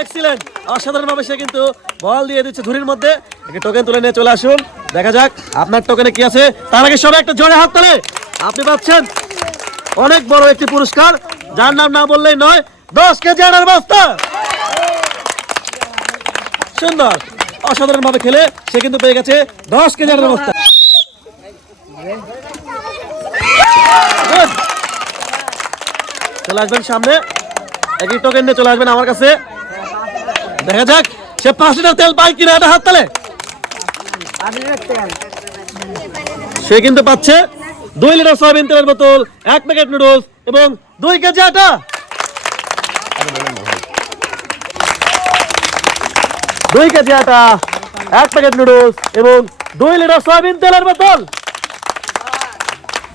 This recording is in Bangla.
এক্সিলেন্ট, অসাধারণভাবে সে কিন্তু বল দিয়ে দিচ্ছে ঝুড়ির মধ্যে। টোকেন তুলে নিয়ে চলে আসুন, দেখা যাক আপনার টোকেনে কি আছে। তার আগে সবাই একটা জোরে হাত তোলে। আপনি পাচ্ছেন অনেক বড় একটি পুরস্কার, যার নাম না বললেই নয়, 10 কেজি আটার বস্তা। সুন্দর, অসাধারণ ভাবে খেলে সে কিন্তু পেয়ে গেছে 10 কেজি আটার বস্তা। চলে আসবেন সামনে, একই টোকেন নিয়ে চলে আসবেন আমার কাছে। দেখা যাক সে 5 লিটার তেল পায় কিনা, এটা হাত তালে। সে কিন্তু পাচ্ছে 2 লিটার সয়াবিন তেলের বোতল, 1 প্যাকেট নুডলস এবং 2 কেজি আটা। 2 কেজি আটা, 1 প্যাকেট নুডলস এবং 2 লিটার সয়াবিন তেলের বোতল।